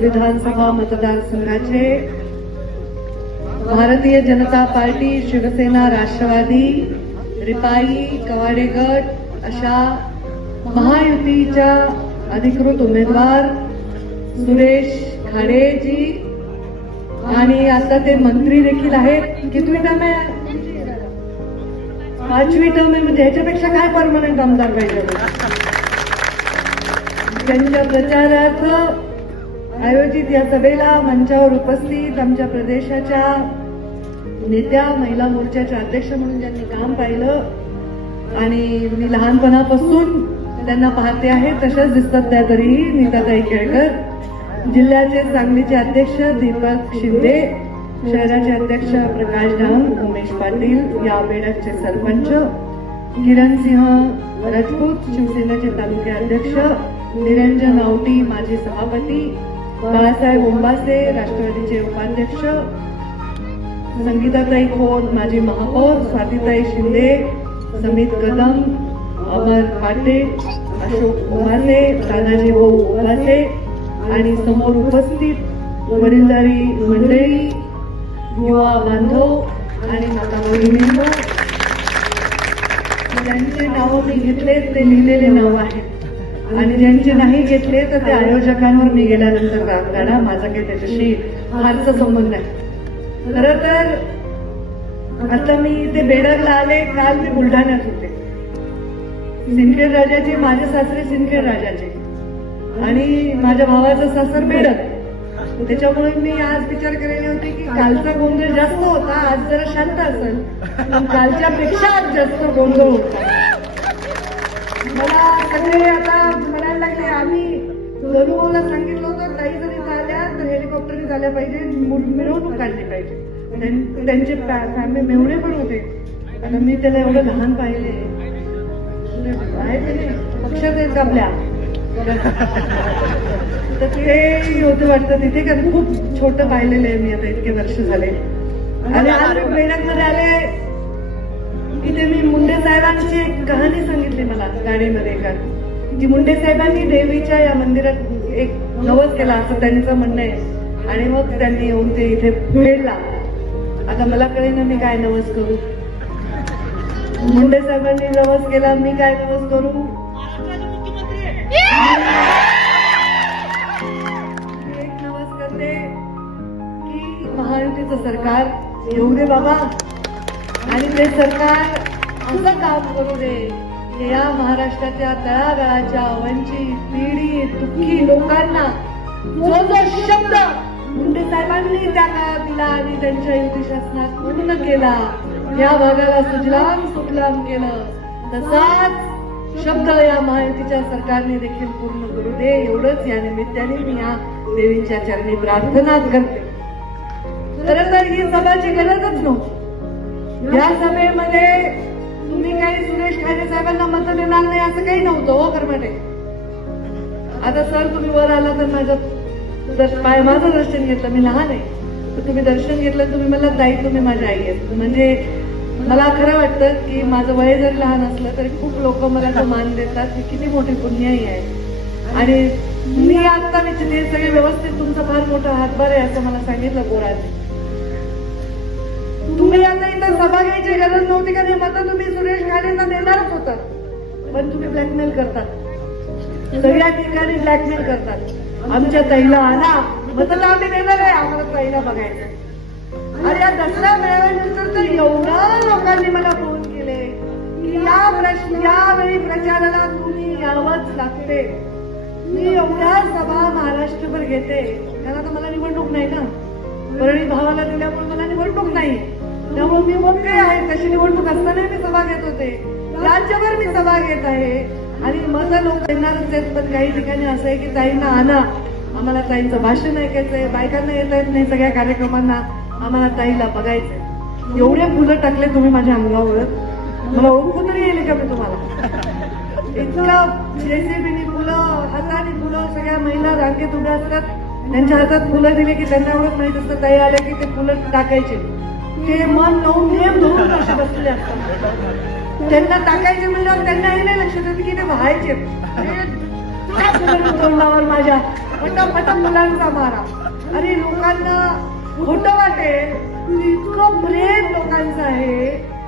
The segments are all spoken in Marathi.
विधानसभा मतदारसंघाचे भारतीय जनता पार्टी शिवसेना राष्ट्रवादी रिपाई कवाडे गट अशा महायुतीच्या अधिकृत उमेदवार सुरेश खाडेजी आणि आता ते मंत्री देखील आहेत. कितवी टर्म आहे? पाचवी टर्म आहे. म्हणजे ह्याच्यापेक्षा काय परमनंट आमदार पाहिजे? त्यांच्या प्रचारार्थ आयोजित या सभेला मंचावर उपस्थित आमच्या प्रदेशाच्या नेत्या महिला मोर्चाच्या अध्यक्ष म्हणून ज्यांनी काम पाहिलं आणि मी लहानपणापासून त्यांना पाहते आहे तशाच दिसतात त्या तरीही नीताताई केळकर. जिल्ह्याचे सांगलीचे अध्यक्ष दीपक शिंदे शहराचे अध्यक्ष प्रकाश डांग उमेश पाटील या बेडकचे सरपंच किरण सिंह राजपूत शिवसेनेचे तालुके अध्यक्ष निरंजन आवटी माजी सभापती बाळासाहेब उंबासे राष्ट्रवादीचे उपाध्यक्ष संगीताताई खोत माजी महापौर स्वातीताई शिंदे समित कदम अमर पाटे अशोक उभासे दादाजी भाऊ उभासे आणि समोर उपस्थित वडीलधारी मंडळी युवा बांधव आणि माता भगिनींनो ज्यांचे नावं मी घेतले ते लिहिलेले नाव आहेत आणि ज्यांचे नाही घेतले तर ते आयोजकांवर मी गेल्यानंतर काम माझा काही त्याच्याशी फारसा संबंध नाही. खर तर आता मी ते बेडरला आले काल मी बुलढाण्यात होते. सिंदखेड राजाचे माझे सासरे सिंदखेड राजाचे. आणि माझ्या भावाचं सासर बेडक त्याच्यामुळे मी आज विचार केलेले होते की कालचा गोंधळ जास्त होता आज जरा शांत असेल. कालच्या पेक्षा आज जास्त गोंधळ होता. मला सगळे आता म्हणायला लागले आम्ही गरुभाऊला सांगितलं होतं काही जरी झाल्या तर हेलिकॉप्टरने झाल्या पाहिजे मिरवणूक काढली पाहिजे. त्यांचे फॅमिली मेवणे पण होते. आणि मी त्याला एवढं लहान पाहिले. आहे पक्षात आहेत आपल्या. तर ते होतं वाटतं तिथे कारण खूप छोटं पाहिलेलं आहे मी आता इतके वर्ष झाले. आणि आज मध्ये आले तिथे मी मुंडे साहेबांची एक कहाणी सांगितली मला गाडीमध्ये एका. की मुंडे साहेबांनी देवीच्या या मंदिरात एक नवस केला असं त्यांचं म्हणणं आहे. आणि मग त्यांनी येऊन ते इथे फेडला. आता मला कळेना मी काय नवस करू. मुंडे साहेबांनी नवस केला मी काय नवस करू? एक नवस करते की महायुतीचं सरकार येऊ दे बाबा. आणि ते सरकार असं काम करू दे. या महाराष्ट्राच्या तळागाळाच्या वंचित पीडित दुःखी लोकांना जो जो शब्द मुंडे साहेबांनी त्या काळात दिला आणि त्यांच्या युती शासनात पूर्ण केला. या भागाला सुजलाम सुफलाम केलं. तसाच शब्द या महायुतीच्या सरकारने देखील पूर्ण करू दे. एवढंच या निमित्ताने मी या देवींच्या चरणी प्रार्थना करते. खरं तर ही सभाची गरजच नव्हती. या सभेमध्ये तुम्ही काही सुरेश खाडे साहेबांना मत देणार नाही असं काही नव्हतं हो कर्मटे आता सर तुम्ही वर आला तर माझं पाय माझं दर्शन घेतलं मी लहान आहे. तर तुम्ही दर्शन घेतलं तुम्ही मला ताई तुम्ही माझी आई आहेत. म्हणजे मला खरं वाटतं की माझं वय जरी लहान असलं तरी खूप लोक मला तो मान देतात की किती मोठी पुण्याई आहे आणि मी आता विचारले सगळे व्यवस्थित तुमचा फार मोठा हातभार आहे असं मला सांगितलं गोराने तुम्ही सभा घ्यायची गरज नव्हती का मतं तुम्ही सुरेश खाडेंना देणारच होता पण तुम्ही ब्लॅकमेल करतात. सगळ्या ठिकाणी ब्लॅकमेल करतात. आमच्या ताईला आणा मत आम्ही देणार आहे आम्हाला ताईला बघायचं अरे या दसरा मेळाव्यानंतर तर एवढं लोकांनी मला फोन केले की या प्रश्न यावेळी प्रचाराला तुम्ही यावंच लागते. मी एवढ्या सभा महाराष्ट्रभर घेते. कारण आता मला निवडणूक नाही ना. परळी भावाला दिल्यामुळे मला निवडणूक नाही. त्यामुळे मी मोकळे आहे तशी निवडणूक असताना मी सभा घेत होते. राज्यभर मी सभा घेत आहे. आणि मग लोक येणारच आहेत पण काही ठिकाणी असं आहे की ताईंना आणा. आम्हाला ताईंचं भाषण ऐकायचंय बायकांना येता येत नाही सगळ्या कार्यक्रमांना. आम्हाला ताईला बघायचंय. एवढे फुलं टाकले तुम्ही माझ्या अंगावर. मला ओळखून तरी येईल का मी तुम्हाला? इतकं जेसीबीनी फुलं हाताने फुलं सगळ्या महिला रांगेत उभ्या असतात. त्यांच्या हातात फुलं दिली की त्यांना एवढं माहीत असतं. ताई आल्या की ते फुलं टाकायचे. ते मन लावून नियम धरून असे बसले असतात. त्यांना टाकायचे म्हणल्यावर त्यांना हे नाही लक्षात येत की ते व्हायचे. तोंडावर माझ्या फटाफट मुलांचा मारा. अरे लोकांना खोटं वाटेल इतकं प्रेम लोकांचं आहे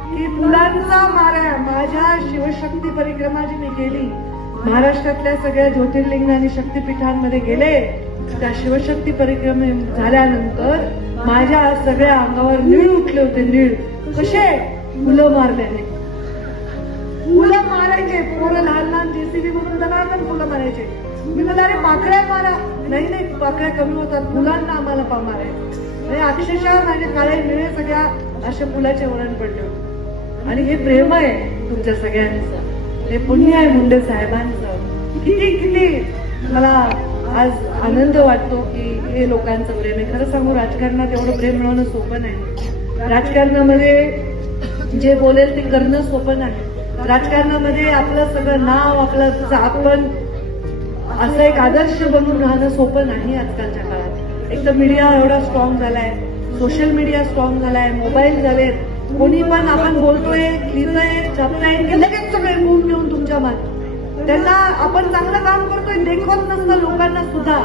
की मुलांचा मारा माझ्या शिवशक्ती परिक्रमा जी मी केली महाराष्ट्रातल्या सगळ्या ज्योतिर्लिंग आणि शक्तीपीठांमध्ये गेले त्या शिवशक्ती परिक्रमे झाल्यानंतर माझ्या सगळ्या अंगावर नीळ उठले होते नीळ. कसे? मुलं मारल्याने मुलं मारायचे. पोरं लहान लहान जेसीबी मधून जाणार मुलं मारायचे. मी म्हणलं अरे पाकळ्या मारा. नाही नाही पाकळ्या कमी होतात. मुलांना आम्हाला पा मारायचे. अक्षरशः माझ्या काळे निळे सगळ्या अशा मुलाचे वरण पडले होते. आणि हे प्रेम आहे तुमच्या सगळ्यांचं. हे पुण्य आहे मुंडे साहेबांचं. किती किती? मला आज आनंद वाटतो की हे लोकांचं प्रेम आहे. खरं सांगू राजकारणात एवढं प्रेम मिळवणं सोपं नाही. राजकारणामध्ये जे बोलेल ते करणं सोपं नाही. राजकारणामध्ये आपलं सगळं नाव आपलं आपण असं एक आदर्श बनून राहणं सोपं नाही आजकालच्या काळात. एक तर मीडिया एवढा स्ट्रॉंग झालाय सोशल मीडिया स्ट्रॉंग झालाय मोबाईल झालेत. कोणी पण आपण बोलतोय लिहितोय छापताय की लगेच सगळे गुण घेऊन तुमच्या मागे. त्यांना आपण चांगलं काम करतोय देखवत नसतं लोकांना सुद्धा.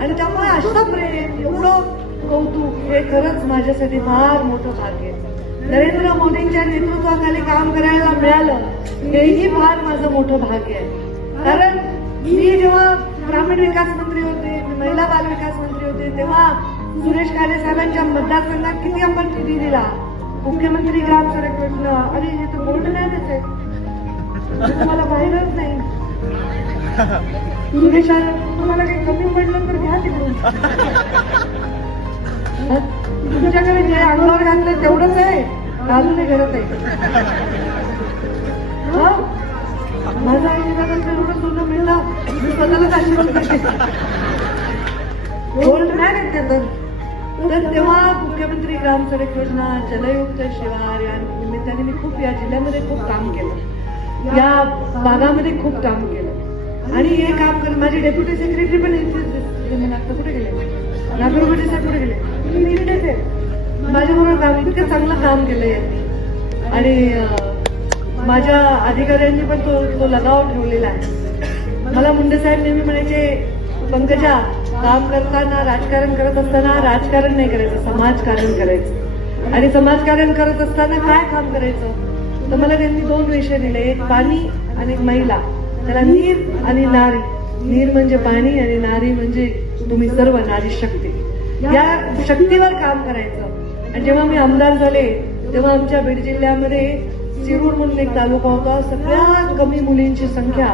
आणि त्यामुळे अशा प्रेम एवढं कौतुक हे खरंच माझ्यासाठी फार मोठं भाग्य आहे. नरेंद्र मोदींच्या नेतृत्वाखाली काम करायला मिळालं हेही फार माझं मोठं भाग्य आहे. कारण मी जेव्हा ग्रामीण विकास मंत्री होते महिला बाल विकास मंत्री होते तेव्हा सुरेश काळे साहेबांच्या मतदारसंघात किती आपण निधी दिला? मुख्यमंत्री ग्राम सडक योजना अरे हे तर बोर्ड नाही तुम्हाला बाहेरच नाही. सुरेश तुम्हाला काही कमी पडलं तर घ्या तिकडून. हा? तुमच्याकडे जे अंगावर घातलं तेवढंच आहे. घालून नाही घरात आहे. हा? माझा आईबाबांचं एवढं सोनं मिळलं. मी स्वतःलाच आशीर्वाद करते गोल्ड नाही भेटते तर तर तेव्हा मुख्यमंत्री ग्राम सडक योजना जलयुक्त शिवार या निमित्ताने मी खूप या जिल्ह्यामध्ये खूप काम केलं. या भागामध्ये खूप काम केलं. आणि हे काम कर माझे डेप्युटी सेक्रेटरी पण इथे कुठे गेले? नागपूरमध्ये साहेब कुठे गेले? मी इकडेच आहे. माझ्याबरोबर काम इतकं चांगलं काम केलं यांनी. आणि माझ्या अधिकाऱ्यांनी पण तो तो लगाव ठेवलेला आहे. मला मुंडे साहेब नेहमी म्हणायचे पंकजा काम करताना राजकारण करत असताना राजकारण नाही करायचं समाजकारण करायचं. आणि समाजकारण करत असताना काय काम करायचं? तर मला त्यांनी दोन विषय दिले एक पाणी आणि एक महिला. त्याला नीर आणि नारी. नीर म्हणजे पाणी आणि नारी म्हणजे तुम्ही सर्व नारी शक्ती. या शक्तीवर काम करायचं. आणि जेव्हा मी आमदार झाले तेव्हा आमच्या बीड जिल्ह्यामध्ये शिरूर म्हणून एक तालुका होता. सगळ्यात कमी मुलींची संख्या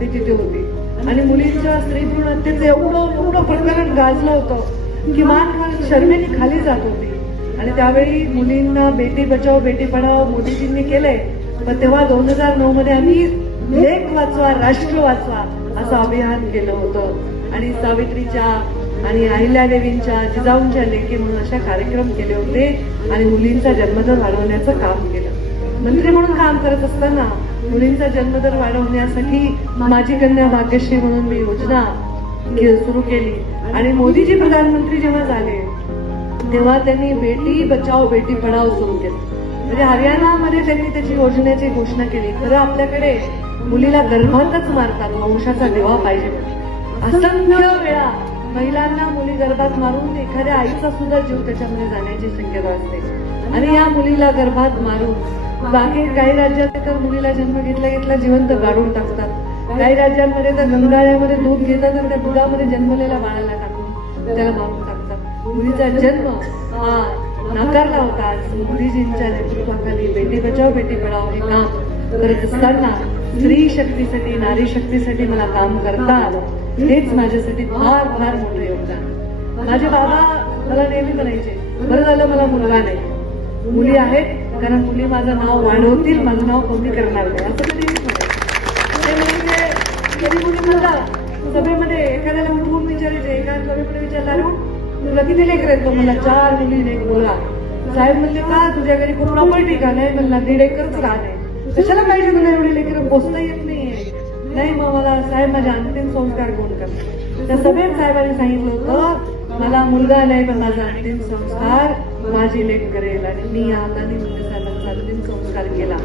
ते तिथे होती. आणि मुलींच्या स्त्री भ्रूण हत्येचं एवढं एवढं प्रकरण गाजलं होतं की मान खान शर्मेने खाली जात होती. आणि त्यावेळी मुलींना बेटी बचाव बेटी पढाओ मोदीजींनी केलंय. पण तेव्हा दोन हजार नऊ मध्ये आम्ही लेख वाचवा राष्ट्र वाचवा असं अभियान केलं होतं. आणि सावित्रीच्या आणि अहिल्यादेवींच्या जिजाऊंच्या लेखी म्हणून अशा कार्यक्रम केले होते आणि मुलींचा जन्मदर वाढवण्याचं काम केलं. मंत्री म्हणून काम करत असताना मुलींचा जन्मदर वाढवण्यासाठी माझी कन्या भाग्यश्री म्हणून मी योजना सुरू केली. आणि मोदीजी प्रधानमंत्री जेव्हा झाले तेव्हा त्यांनी बेटी बचाव बेटी पढाव सुरू केलं. म्हणजे हरियाणामध्ये त्यांनी त्याची योजनेची घोषणा केली. खरं आपल्याकडे मुलीला गर्भातच मारतात वंशाचा देवा पाहिजे. असंख्य वेळा महिलांना मुली गर्भात मारून एखाद्या आईचा सुद्धा जीव त्याच्यामध्ये जाण्याची शक्यता असते. आणि या मुलीला गर्भात मारून बाकी काही राज्यात तर मुलीला जन्म घेतला घेतला जिवंत गाडून टाकतात. काही राज्यांमध्ये तर गंगाळ्यामध्ये दूध घेतात आणि त्या दुधामध्ये जन्मलेल्या बाळाला टाकून त्याला मारून टाकतात. मुलीचा जन्म हा नाकारला होता. आज मोदीजींच्या नेतृत्वाखाली बेटी बचाव बेटी पढाओ हे काम करत असताना स्त्री शक्तीसाठी नारी शक्तीसाठी मला काम करता आलं हेच माझ्यासाठी फार फार मोठं योगदान. माझे बाबा मला नेहमी म्हणायचे बरं झालं मला मुलगा नाही. मुली आहेत कारण मुली माझं नाव वाढवतील माझं नाव कमी करणार नाही. असं कधी म्हणजे कधी मुली मला सभेमध्ये एखाद्याला उठवून विचारायचे एका सभेमध्ये विचारला तुला किती लेकर आहेत मला चार मुली आणि एक मुलगा. साहेब म्हणले का? तुझ्या घरी प्रॉपर्टी का नाही? म्हणला दीड एकरच का नाही कशाला पाहिजे तुला एवढी लेकर पोचता येत नाहीये. नाही मग मला साहेब माझे अंतिम संस्कार कोण करणार त्या सभेत साहेबांनी सांगितलं होतं मला मुलगा नाही पण माझा अंतिम संस्कार माझी लेख करेल आणि मी आता हाताने साहेबांचा अंतिम संस्कार केला.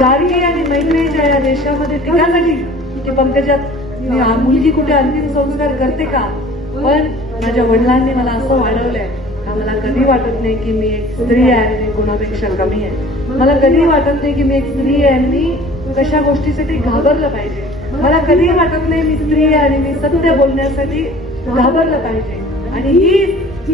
गाडी आणि मैत्रीच्या या देशामध्ये. टीका झाली की पंकजात मुलगी कुठे अंतिम संस्कार करते का? पण माझ्या वडिलांनी मला असं वाढवलंय. मला कधी वाटत नाही की मी एक स्त्री आहे आणि मी कोणापेक्षा कमी आहे. मला कधी वाटत नाही की मी एक स्त्री आहे आणि मी कशा गोष्टीसाठी घाबरलं पाहिजे. मला कधी वाटत नाही मी स्त्री आहे आणि मी सत्य बोलण्यासाठी घाबरलं पाहिजे. आणि ही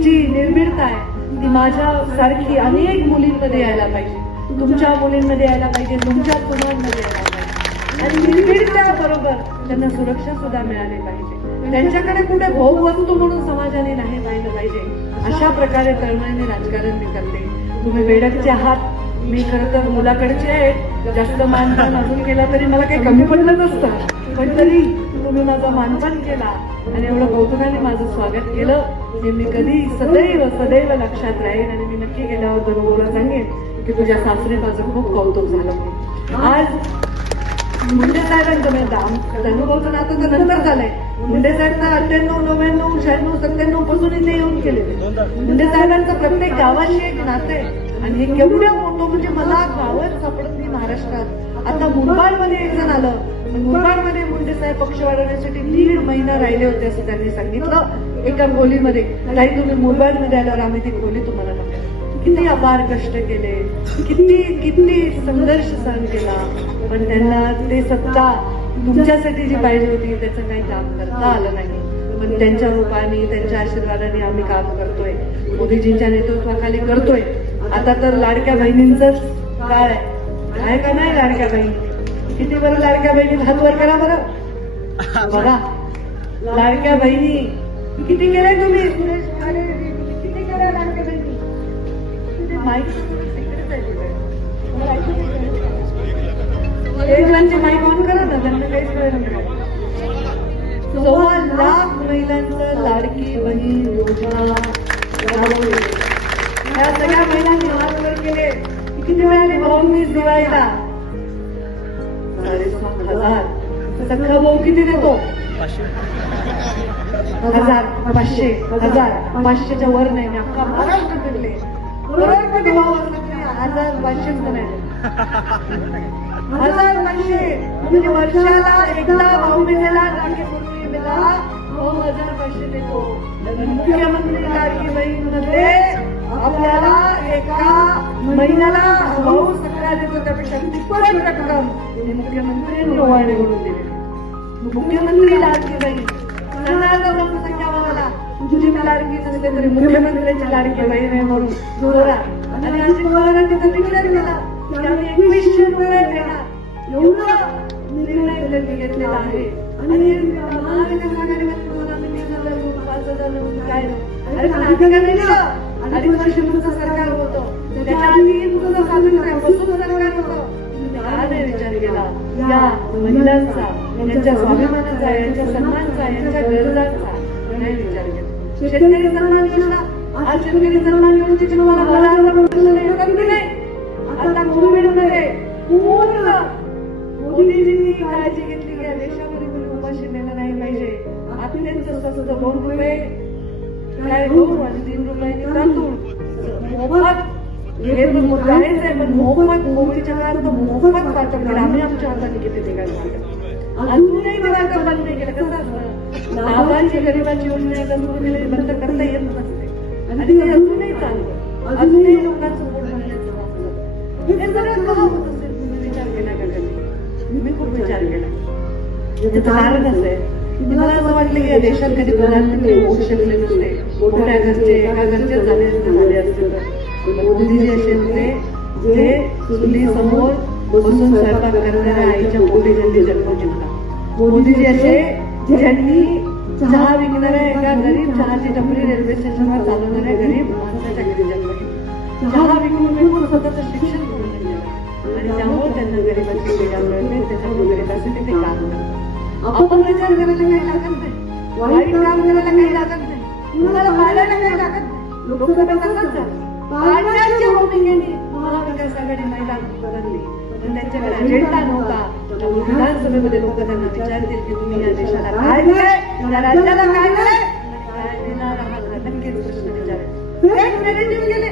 जी निर्भीडता आहे ती माझ्या सारखी अनेक मुलींमध्ये यायला पाहिजे. तुमच्या मुलींमध्ये यायला पाहिजे तुमच्या सुनांमध्ये यायला पाहिजे. आणि निर्भीडत्या बरोबर त्यांना सुरक्षा सुद्धा मिळाली पाहिजे. त्यांच्याकडे कुठे भोग वस्तू म्हणून समाजाने नाही पाहिलं पाहिजे. अशा प्रकारे तळमळीने राजकारण मी करते. तुम्ही वेडकचे आहात मी खरं तर मुलाकडचे आहे जास्त मानपान अजून केला तरी मला काही कमी पडलं नसतं. पण तरी तुम्ही माझा मानपान केला आणि एवढं कौतुकाने माझं स्वागत केलं हे मी कधी सदैव सदैव लक्षात राहील आणि मी नक्की गेल्यावर दररोजला सांगेन की तुझ्या सासरे माझं खूप कौतुक झालं. आज मुंडे साहेबांचं म्हणजे आम- धनुभाऊचं नातं तर नंतर झालंय. मुंडे साहेब अठ्ठ्याण्णव नव्याण्णव शहाण्णव सत्त्याण्णवपासून इथे येऊन गेले मुंडे साहेबांचं प्रत्येक गावाशी एक नातं आहे. आणि हे केवढं मोठं म्हणजे मला गावच सापडत नाही महाराष्ट्रात. आता मुंबईमध्ये एक जण आलं. पण मुंबईमध्ये मुंडे साहेब पक्ष वाढवण्यासाठी दीड महिना राहिले होते असं त्यांनी सांगितलं एका खोलीमध्ये. काही तुम्ही मुंबईमध्ये आल्यावर आम्ही ती खोली तुम्हाला किती अपार कष्ट केले. किती किती संघर्ष सहन केला. पण त्यांना ते सत्ता तुमच्यासाठी जी पाहिजे होती त्याचं काही काम करता आलं नाही. पण त्यांच्या रूपाने त्यांच्या आशीर्वादाने आम्ही काम करतोय. मोदीजींच्या नेतृत्वाखाली करतोय. आता तर लाडक्या बहिणींच काळ आहे. का नाही लाडक्या बहिणी? किती बरं लाडक्या बहिणी? हात वर करा बरं. बघा. लाडक्या बहिणी. किती केलंय तुम्ही? किती केलं लाडक्या बहिणी? माहिती? स्टेजवरचे माईक ऑन करा ना त्यांना काहीच कळलं. सव्वा लाख महिलांचं लाडकी बहीण योजना. या सगळ्या महिलांनी हात वर केले. किती मिळाले भाऊबीज दिवाळीला? साडेसात हजार. सख्खा भाऊ किती देतो? हजार. पाचशे. हजार. पाचशेच्या वर नाही मी अख्खा महाराष्ट्र फिरले. भाऊ हजार पाचशे हजार पाचशे. म्हणजे वर्षाला एकदा भाऊ राखी पौर्णिमेला हजार पाचशे देतो. मुख्यमंत्री लाडकी आपल्याला एका महिन्याला भाऊ सगळ्या देतो त्यापेक्षा तिप्पट रक्कम मुख्यमंत्र्यांनी दिली. मुख्यमंत्री लाडकी बहीण. संख्या तुझी लाडकी नसते तरी मुख्यमंत्र्यांची लाडकी बहीण म्हणून. जोरा आणि अजित पवारांनी एकवीसशे रुपये देणार. निर्णय त्यांनी घेतलेला आहे. आणि महाविकास आघाडीमध्ये तुम्हाला तीन हजार पाच हजार काय अरे पण दिलं? अडीच वर्ष तुमचं सरकार होतं. त्याच्या आधी तुमचं बसून सरकार होतं का नाही विचार केला. या महिलांचा यांच्या स्वाभिमानाचा यांच्या सन्मानचा यांच्या गरजांचा. नाही विचार केला. शेतकरी सन्मान आज शेतकरी सन्मान योजनेची तुम्हाला बारा हजार रुपये रक्कम दिली आता कोविडमध्ये पूर्ण मोदीजींनी काळजी घेतली. की या देशामध्ये कोणी उपाशी नेलं नाही पाहिजे. आता अत्यंत स्वस्त दोन रुपये काय गहू आणि तीन रुपयाने तांदूळ. मोफत. हे तर मुद्दा आहेच आहे पण मोफत कोविडच्या काळात मोफत वाटप केलं आम्ही आमच्या हाताने किती ठिकाणी वाटप अजूनही ते वाटप बंद नाही केलं. कसं नावाची गरिबाची योजना बंद करता येत नसते. आणि ते अजूनही चालतं अजूनही लोकांचं पोट भरण्याचं वाचलं हे सगळं का होत असेल? तुम्ही विचार केला का कधी? मी खूप विचार केला. त्याचं कारण असं आहे? की मला असं वाटलं की देशात कधी प्रधानमंत्री होऊ शकले नसते? मोठ्या घरचे एका घरचे झाले असते झाले असते. मोदीजी असे होते जे चुली समोर बसून स्वयंपाक करणाऱ्या आईच्या ज्यांनी जन्म घेतला मोदीजी असे ज्यांनी चहा विकणाऱ्या एका गरीब चहाची टपरी रेल्वे स्टेशनवर चालवणाऱ्या गरीब माणसाच्या घरी जन्म घेतला चहा विकून विकून स्वतःचं शिक्षण पूर्ण केलं आणि त्यामुळे त्यांना गरिबांची पीडा मिळते त्याच्यामुळे गरिबांसाठी ते काम आपण विचार करायला काही लागत नाही. वाईट काम करायला काही लागत नाही. कुणाला पाडायला काही लागत नाही. लोकसभेत तसंच झालं. पाडण्याच्या भूमिकेने महाविकास आघाडी महिला बदलली पण त्यांच्याकडे अजेंडा नव्हता. त्यामुळे विधानसभेमध्ये लोक त्यांना विचारतील की तुम्ही या देशाला काय दिलंय? या राज्याला काय दिलंय? काय नक्कीच प्रश्न विचारेल. गेले.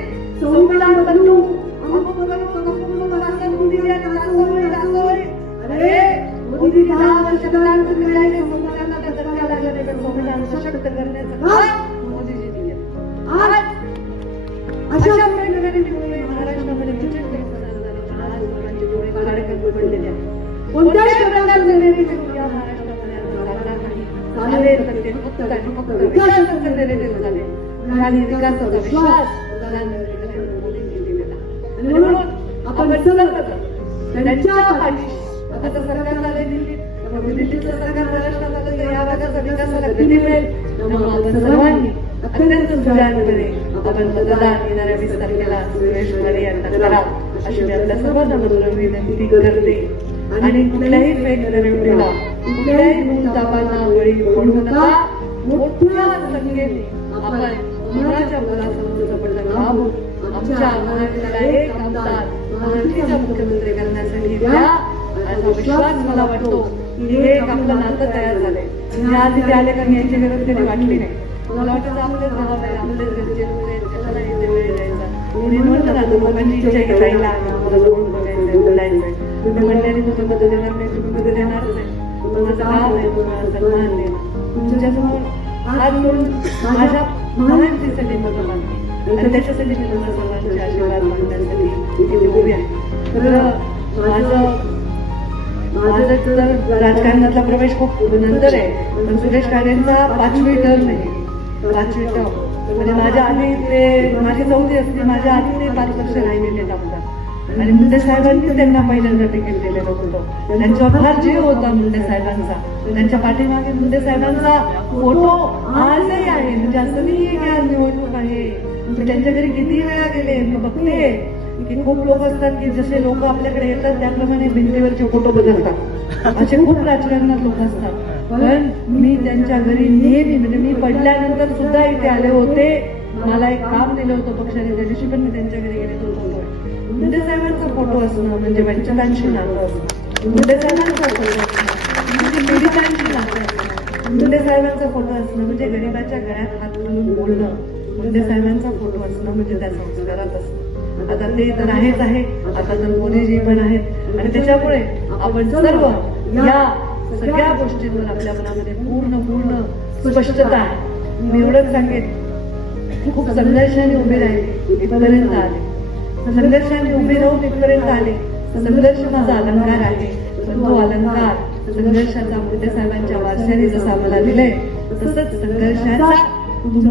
महाराष्ट्रामध्ये खाडकन पडलेले आहेत. कोणत्याही प्रकारचा निर्णय या महाराष्ट्रामध्ये विकासाचा विश्वास म्हणून आपण त्यांच्या पाठीशी आता तर सरकार दिल्लीत दिल्लीचं सरकार महाराष्ट्रात आलं तर या भागाचा विकासाला गती मिळेल सर्वांनी अत्यंत सुजाणपणे आपण मतदान येणाऱ्या वीस तारखेला सुरेश खडे यांना करा अशी मी आपल्या सर्वांना मनोरंजन विनंती करते आणि कुठल्याही फेक कुठल्याही भूलतापांना बळी पडू नका. मोठ्या संख्येने आपण मुलाच्या मुलासमोरचं पडलं लावून आमच्या महाराष्ट्राला एक आमदार महाराष्ट्राचा मुख्यमंत्री करण्यासाठी द्या. असा विश्वास मला वाटतो की हे एक आपलं नातं तयार झालंय. मी आधी ते आले कारण यांची गरज कधी वाटली नाही. मला वाटतं आपलेच भाव आहे आपलेच घरचे लोक आहेत कशाला इथे वेळ द्यायचा. मी म्हणलं ना लोकांची इच्छा आहे की ताईला मला बघून बघायचंय बोलायचंय. तुझ्या म्हणल्याने तुझं मत देणार नाही तुम्ही मत देणार नाही तुमचं गाव आहे तुम्हाला सन्मान आहे तुमच्यासमोर हात करून माझ्या महाराष्ट्रासाठी मत मागते आणि त्याच्यासाठी मी तुमच्या सर्वांचे आशीर्वाद मागण्यासाठी इथे उभी आहे. तर माझं माझं तर राजकारणातला प्रवेश खूप नंतर आहे पण सुरेश काळेंचा पाचवी टर्म आहे. पाचवी टर्म म्हणजे माझ्या आधी ते माझी चौथी असते माझ्या आधी ते पाच वर्ष राहिलेले आहेत आमदार आणि मुंडे साहेबांनी त्यांना पहिल्यांदा तिकीट दिलेलं होतं. त्यांच्यावर फार जीव होता मुंडे साहेबांचा त्यांच्या पाठीमागे मुंडे साहेबांचा फोटो आजही आहे. म्हणजे असं नाही की आज निवडणूक आहे. मी त्यांच्या घरी किती वेळा गेले मी बघते. की खूप लोक असतात की जसे लोक आपल्याकडे येतात त्याप्रमाणे भिंतीवरचे फोटो बदलतात. असे खूप राजकारणात लोक असतात. पण मी त्यांच्या घरी नेहमी म्हणजे मी पडल्यानंतर सुद्धा इथे आले होते. मला एक काम दिलं होतं पक्षाने त्या दिवशी पण मी त्यांच्या घरी गेले होतो. फोटो साहेबांचा फोटो असणं म्हणजे वंचकांशी नातं असणं. मुंडे साहेबांचा फोटो असणं म्हणजे पीडितांशी नातं असणं. फोटो असणं म्हणजे गरिबाच्या गळ्यात हात घालून बोलणं. मुंडे साहेबांचा फोटो असणं म्हणजे त्या संस्कारात असणं. आता ते तर आहेच आहे आता तर मोदीजी पण आहेत. आणि त्याच्यामुळे आपण सर्व या सगळ्या गोष्टींवर आपल्या मनामध्ये पूर्ण पूर्ण स्पष्टता आहे. मी एवढंच सांगेन. खूप संघर्षाने उभे राहिले इथपर्यंत आले. संघर्षाने उभे राहून इथपर्यंत आले. संघर्ष माझा अलंकार आहे. पण तो अलंकार संघर्षाचा मोठे साहेबांच्या वारशाने जसा मला दिलाय तसंच संघर्षाचा तुमच्या